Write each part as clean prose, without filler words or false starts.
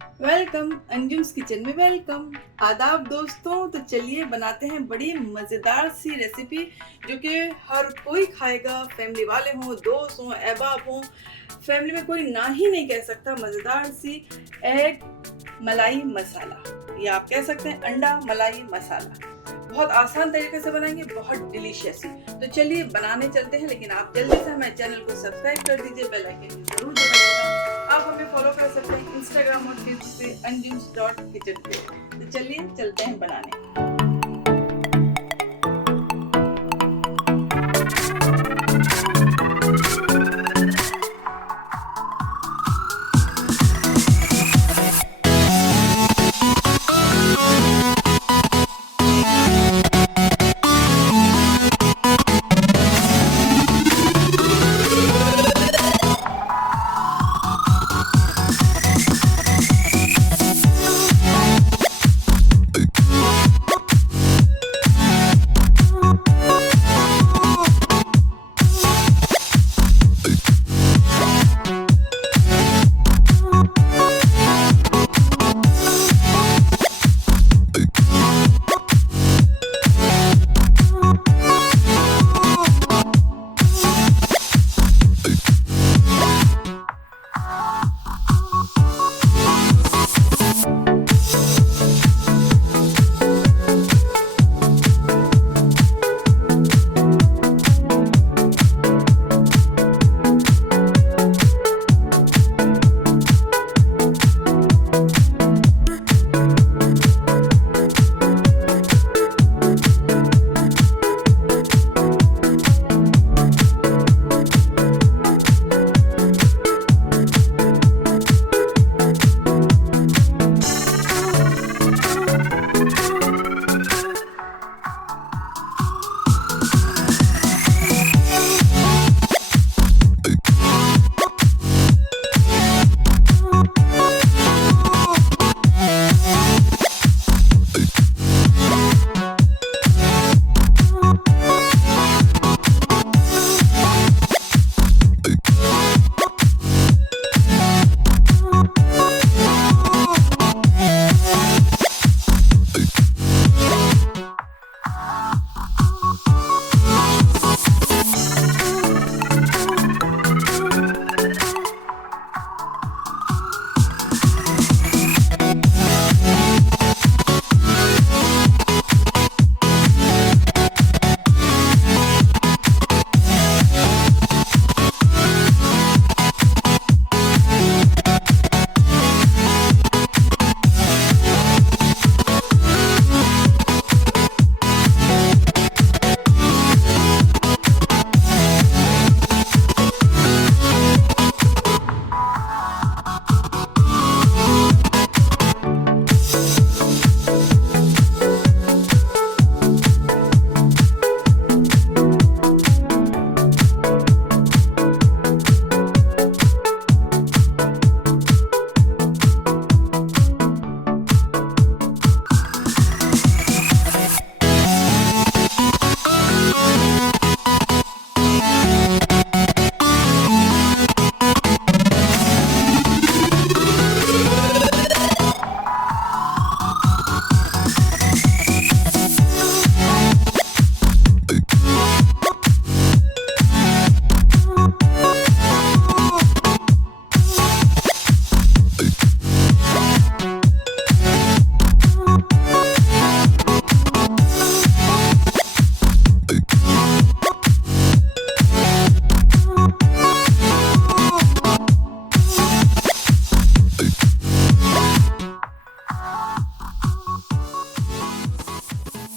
Welcome अंजुम्स kitchen में welcome. आदाब दोस्तों। तो चलिए बनाते हैं बड़ी मज़ेदार सी रेसिपी जो कि हर कोई खाएगा। फैमिली वाले हों, दोस्त हों, अहबाब हों, फैमिली में कोई ना ही नहीं कह सकता। मज़ेदार सी एग मलाई मसाला, या आप कह सकते हैं अंडा मलाई मसाला। बहुत आसान तरीके से बनाएंगे, बहुत डिलीशियस। तो चलिए बनाने चलते हैं, लेकिन आप जल्दी से हमारे चैनल को सब्सक्राइब कर दीजिए, बेल आइकन जरूर दबाइएगा। आप हमें फॉलो कर सकते हैं इंस्टाग्राम और फेसबुक पे anjums.kitchen पे। तो चलिए चलते हैं बनाने।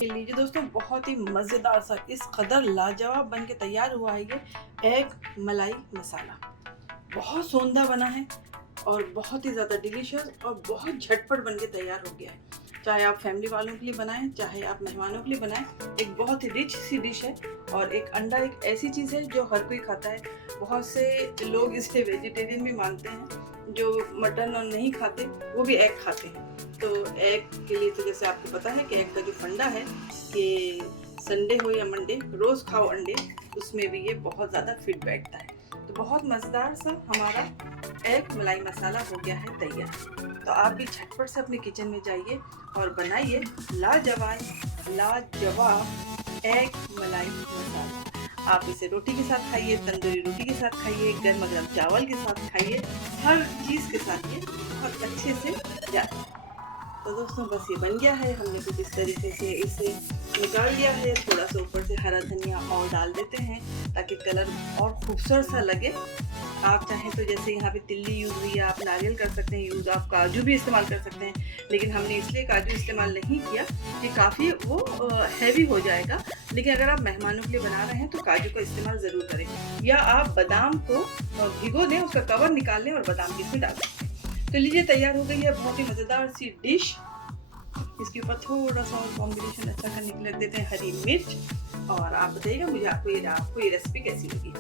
लीजिए दोस्तों, बहुत ही मज़ेदार सा इस कदर लाजवाब बन के तैयार हुआ है ये एग मलाई मसाला। बहुत सोंधा बना है और बहुत ही ज़्यादा डिलीशियस और बहुत झटपट बन के तैयार हो गया है। चाहे आप फैमिली वालों के लिए बनाएं, चाहे आप मेहमानों के लिए बनाएं, एक बहुत ही रिच सी डिश है। और एक अंडा एक ऐसी चीज़ है जो हर कोई खाता है। बहुत से लोग इसे वेजिटेरियन भी मानते हैं, जो मटन और नहीं खाते वो भी एग खाते हैं। तो एग के लिए तो जैसे आपको पता है कि एग का जो फंडा है कि संडे हो या मंडे रोज़ खाओ अंडे, उसमें भी ये बहुत ज़्यादा फिट बैठता है। तो तो बहुत मज़ेदार सा हमारा एग मलाई मसाला हो गया है तैयार। तो आप भी झटपट से अपने किचन में जाइए और बनाइए लाजवाब एग मलाई मसाला। आप इसे रोटी के साथ खाइए, तंदूरी रोटी के साथ खाइए, गर्मा गर्म चावल के साथ खाइए, हर चीज़ के साथ ये बहुत अच्छे से जाए। तो दोस्तों बस ये बन गया है। हमने कुछ इस तरीके से इसे निकाल लिया है। थोड़ा सा ऊपर से हरा धनिया और डाल देते हैं ताकि कलर और खूबसूरत सा लगे। आप चाहें तो जैसे यहाँ पे तिल्ली यूज़ हुई है, आप नारियल कर सकते हैं यूज़, आप काजू भी इस्तेमाल कर सकते हैं, लेकिन हमने इसलिए काजू इस्तेमाल नहीं किया कि काफ़ी वो हैवी हो जाएगा। लेकिन अगर आप मेहमानों के लिए बना रहे हैं तो काजू का इस्तेमाल ज़रूर करें, या आप बादाम को भिगो दें, उसका कवर निकाल लें और बादाम भी इसमें डाल दें। तो लीजिए तैयार हो गई है बहुत ही मज़ेदार सी डिश। इसके ऊपर थोड़ा सा और कॉम्बिनेशन अच्छा करने के लिए रख देते हैं हरी मिर्च। और आप बताइएगा मुझे आपको ये रेसिपी कैसी लगी।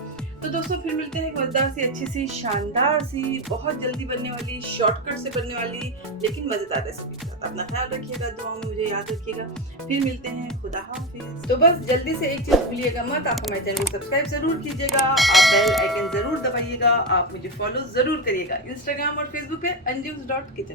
तो दोस्तों फिर मिलते हैं एक मज़ेदार सी, अच्छी सी, शानदार सी, बहुत जल्दी बनने वाली, शॉर्टकट से बनने वाली लेकिन मज़ेदार रेसिपी के साथ। अपना ख्याल रखिएगा, दुआ में मुझे याद रखिएगा। फिर मिलते हैं, खुदा हाफिज़। तो बस जल्दी से एक चीज़ भूलिएगा मत, आप हमारे चैनल को सब्सक्राइब ज़रूर कीजिएगा, आप बेल आइकन ज़रूर दबाइएगा, आप मुझे फॉलो ज़रूर करिएगा इंस्टाग्राम और फेसबुक पे anjums.kitchen।